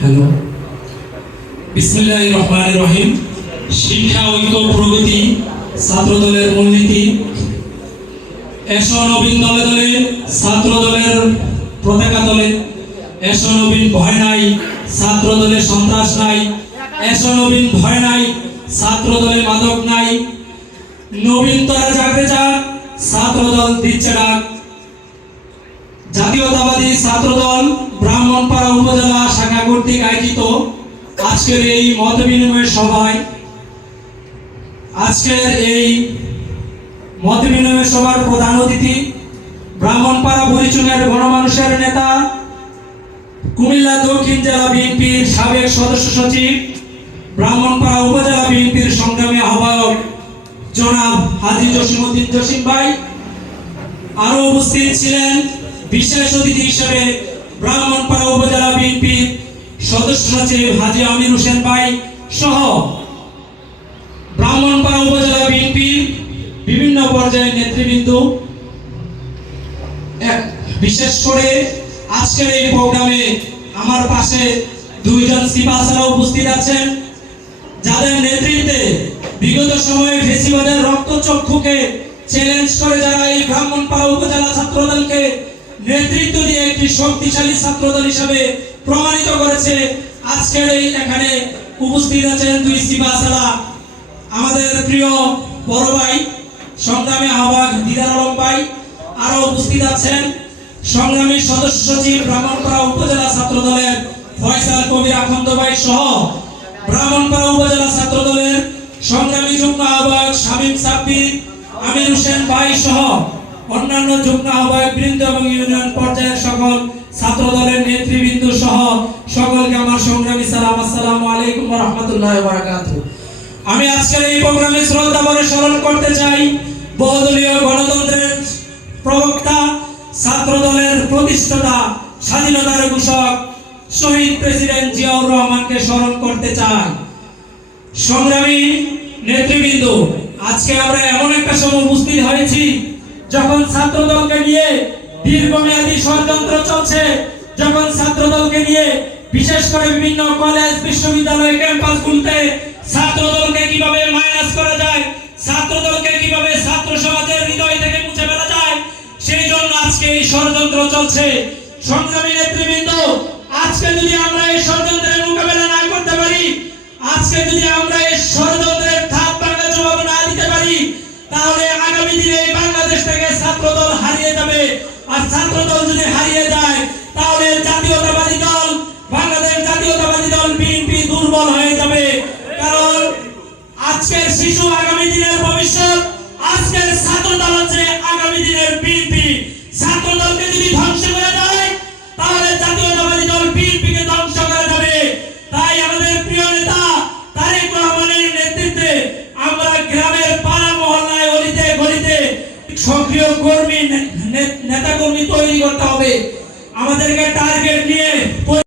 Hello, বিসমিল্লাহির রহমানির রহিম। শিক্ষা ঐক্য প্রগতি ছাত্র দলের মূলনীতি। এসো নবীন দলে দলে, ছাত্র দলের পতাকা দলে। এসো নবীন ভয় নাই, ছাত্র দলে সন্ত্রাস নাই। এসো নবীন ভয় নাই, ছাত্র দলে মাদক নাই। নবীন তোরা জাগরে যা, ছাত্র দল দিচ্ছে ডাক। জাতীয়তাবাদী ছাত্র দল ব্রাহ্মণপাড়া উপজেলা শাখা কর্তৃক আয়োজিত আজকের এই মত বিনিময় সভায়, সভার প্রধান অতিথি ব্রাহ্মণপাড়া বরিচুনের গণমানুষের নেতা, কুমিল্লা দক্ষিণ জেলা বিএনপির সাবেক সদস্য সচিব, ব্রাহ্মণপাড়া উপজেলা বিএনপির সংগ্রামী আহ্বায়ক জনাব হাজী জসিমউদ্দিন জসিম ভাই। আরো উপস্থিত ছিলেন বিশেষ অতিথি হিসেবে ব্রাহ্মণপাড়া উপজেলা বিএনপির সদস্য সচিব হাজী আমির হোসেন ভাই সহ ব্রাহ্মণপাড়া উপজেলা বিএনপির বিভিন্ন পর্যায়ের নেতৃবৃন্দ। বিশেষ করে আজকের এই প্রোগ্রামে আমার পাশে দুইজন সিপাহসালা উপস্থিত আছেন, যাদের নেতৃত্বে বিগত সময়ে ফেসিবাদের রক্তচক্ষুকে চ্যালেঞ্জ করে যারা এই ব্রাহ্মণপাড়া উপজেলা ছাত্রদলকে নেতৃত্ব দিয়ে একটি শক্তিশালী ছাত্রদল হিসেবে প্রমাণিত করেছে। আজকের এই এখানে উপস্থিত আছেন দুই সিপাহসালা, আমাদের প্রিয় বড় ভাই সংগ্রামী আহ্বায়ক দিদার আলম ভাই। আরো উপস্থিত আছেন সংগ্রামী সদস্য সচিব ব্রাহ্মণপাড়া উপজেলা ছাত্রদলের ফয়সাল কবির আখন্দ ভাই সহ ব্রাহ্মণপাড়া উপজেলা ছাত্রদলের সংগ্রামী যুগ্ম আহ্বায়ক শামীম সাব্বির, আমির হোসেন ভাই সহ অন্যান্য যুগ্ম আহ্বায়ক বৃন্দ এবং ইউনিয়ন পর্যায়ের সকল ছাত্র দলের নেতৃবৃন্দ সহ সকলকে আমার সংগ্রামী সালাম, আসসালামু আলাইকুম ওয়া রাহমাতুল্লাহি ওয়া বারাকাতুহু। আমি আজকের এই প্রোগ্রামে শ্রদ্ধা ভরে স্মরণ করতে চাই বহুদলীয় গণতন্ত্রের প্রবক্তা, ছাত্র দলের প্রতিষ্ঠাতা, স্বাধীনতার ঘোষক শহীদ প্রেসিডেন্ট জিয়াউর রহমানকে স্মরণ করতে চাই। সংগ্রামী নেতৃবৃন্দ, আজকে আমরা এমন একটা সময় উপস্থিত হয়েছি যখন ছাত্র দলকে নিয়ে দীর্ঘমেয়াদী ষড়যন্ত্র চলছে, যখন ছাত্র দলকে নিয়ে বিশেষ করে বিভিন্ন কলেজ বিশ্ববিদ্যালয় ক্যাম্পাসগুলোতে ছাত্র দলকে কিভাবে মাইনাস করা যায়, ছাত্র দলকে কিভাবে ছাত্র সমাজের হৃদয় থেকে মুছে ফেলা যায়, সেই জন্য আজকে এই ষড়যন্ত্র চলছে। সংগ্রামী নেতৃবৃন্দ, আজকে যদি আমরা এই ষড়যন্ত্রের মোকাবেলা না করতে পারি, আজকে যদি আমরা এই ষড়যন্ত্র